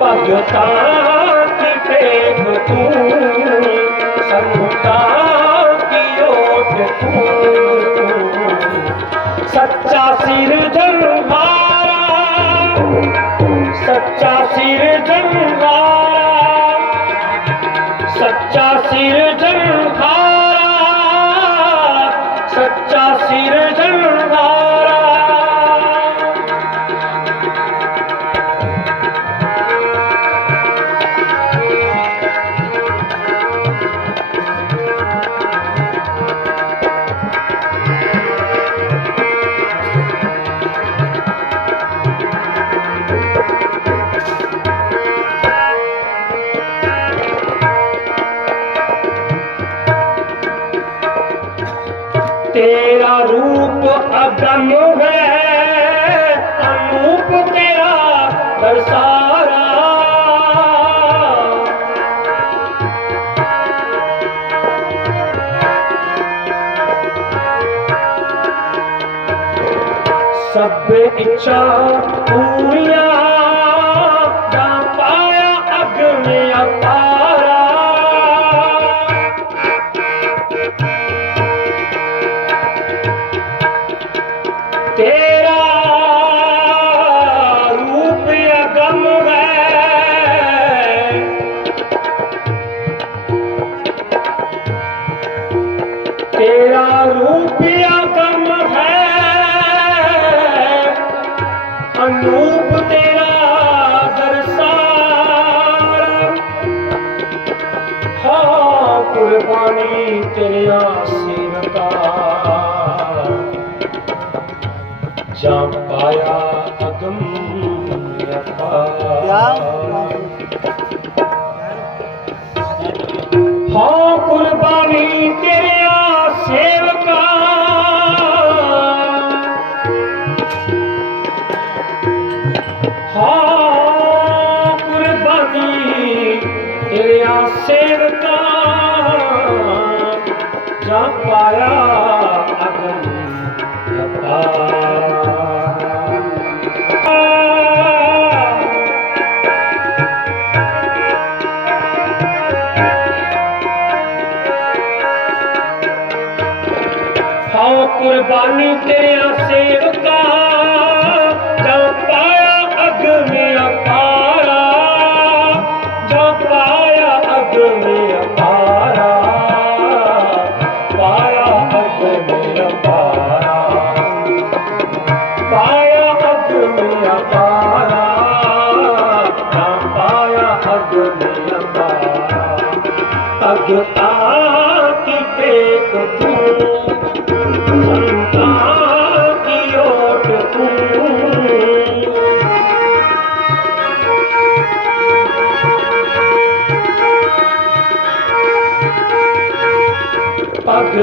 ਭਗਤਾ ਕੀ ਤੂੰ ਸੰਤਾ ਕੀ ਤੂੰ? ਸੱਚਾ ਸਿਰ ਜਨਵਾਰਾ ਸੱਚਾ ਸਿਰ ਜਨਵਾਰਾ ਸੱਚਾ ਸਿਰ ਜਨਵਾਰਾ ਤੇਰਾ ਰੂਪ ਅਬ੍ਰਹਮ ਹੈ ਅਨੂਪ ਤੇਰਾ ਦਰਸਾਰਾ ਸਭ ਇੱਛਾ ਪੂਰੀਆਂ ਤੇਰੇ ਆਸੀਰਤਾ ਜਾ ਪਾਇਆ ਅਗਮ ਹਾਂ। ਕੁਰਬਾਨੀ ਤੇਰਿਆ ਸੇਵਕਾ। ਹਾਂ ਕੁਰਬਾਨੀ ਤੇਰਿਆ ਸੇਵਕਾ। ਹਾਂ ਕੁਰਬਾਨੀ ਤੇਰਾ ਸੇਵਕਾ ਜਾ ਪਾਇਆ ਅਗਮ ਅਪਾਰਾ ਜਾ ਪਾਇਆ ਅਗਮ ਅਪਾਰਾ ਪਾਇਆ ਅਗਮ ਅਪਾਰਾ ਪਾਇਆ ਅਗਮ ਅਪਾਰਾ ਜਾ ਪਾਇਆ ਅਗਮ ਅਪਾਰਾ ਅਗਤਾ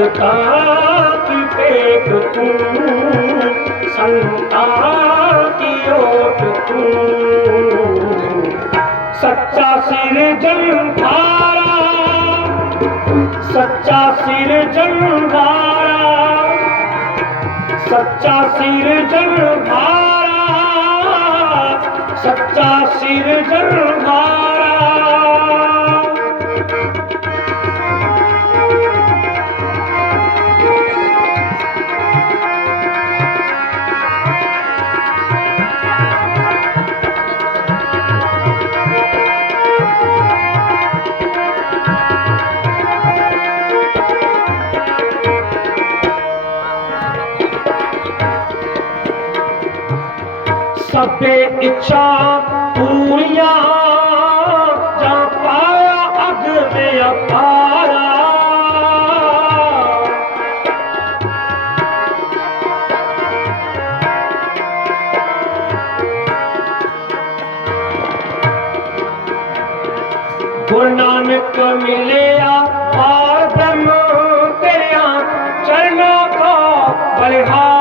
ਭਗਤਾ ਕੀ ਟੇਕ ਤੂੰ ਸੰਤਾ ਕੀ ਓਟ ਤੂੰ। ਸੱਚਾ ਸਿਰ ਜਨਧਾਰਾ ਸੱਚਾ ਸਿਰ ਜਨਧਾਰਾ ਸੱਚਾ ਸਿਰ ਜਨਧਾਰਾ ਸੱਚਾ ਸਿਰ ਜਨਧਾਰਾ ਸਭੇ ਇੱਛਾ ਪੂਰੀਆਂ, ਜਾ ਪਾਇਆ ਅਗਮ ਅਪਾਰਾ। ਗੁਰੂ ਨਾਨਕ ਮਿਲਿਆ, ਪਾਰ ਬ੍ਰਹਮ ਤੇਰਿਆਂ ਚਰਨਾਂ ਕੋ ਬਲਿਹਾਰਾ।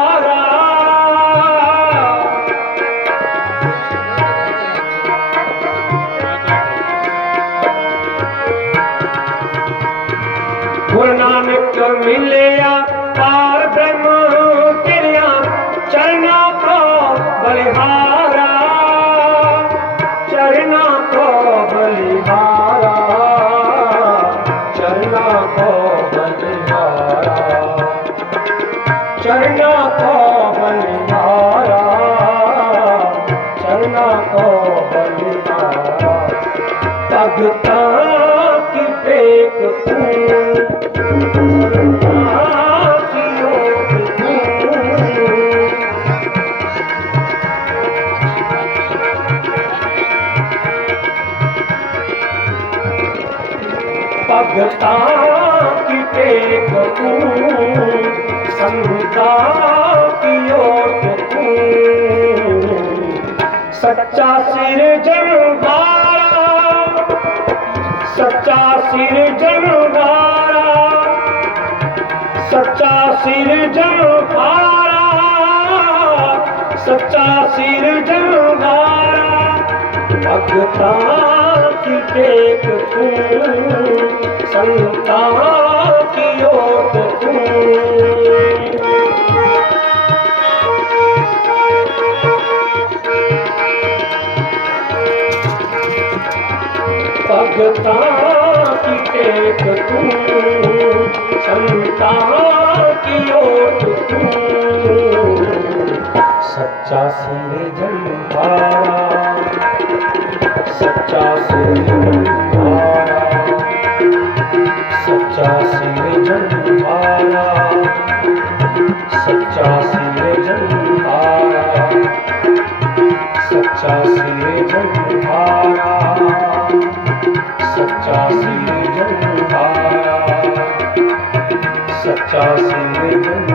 ਗੁਰੂ ਨਾਨਕ ਮਿਲਿਆ, ਪਾਰ ਬ੍ਰਹਮ ਕੋ ਬਲਿਹਾਰਾ। ਚਰਨਾ ਕੋ ਬਲਿਹਾਰਾ, ਚਰਨਾ ਕੋ ਬਲਿਹਾਰਾ। ਕੋ ਬਲਿਹਾਰਾ, ਚਰਨਾ ਕੋ ਬਲਿਹਾਰਾ। ਤੂੰ ਭਗਤਾ ਕਿਤੇ ਕਪੂ ਸੰਤਾ ਸੱਚਾ ਸਿਰ ਸੱਚਾ ਸਿਰ ਜਨਵਾਰਾ सचा सिर जमवारा सचा सिर जमवारा अगता की ओत अगतां की टेक तू संता की ओट तू सच्चा सिर जनहारा सच्चा सिर जनहारा सच्चा सिर जनहारा Thank assim you.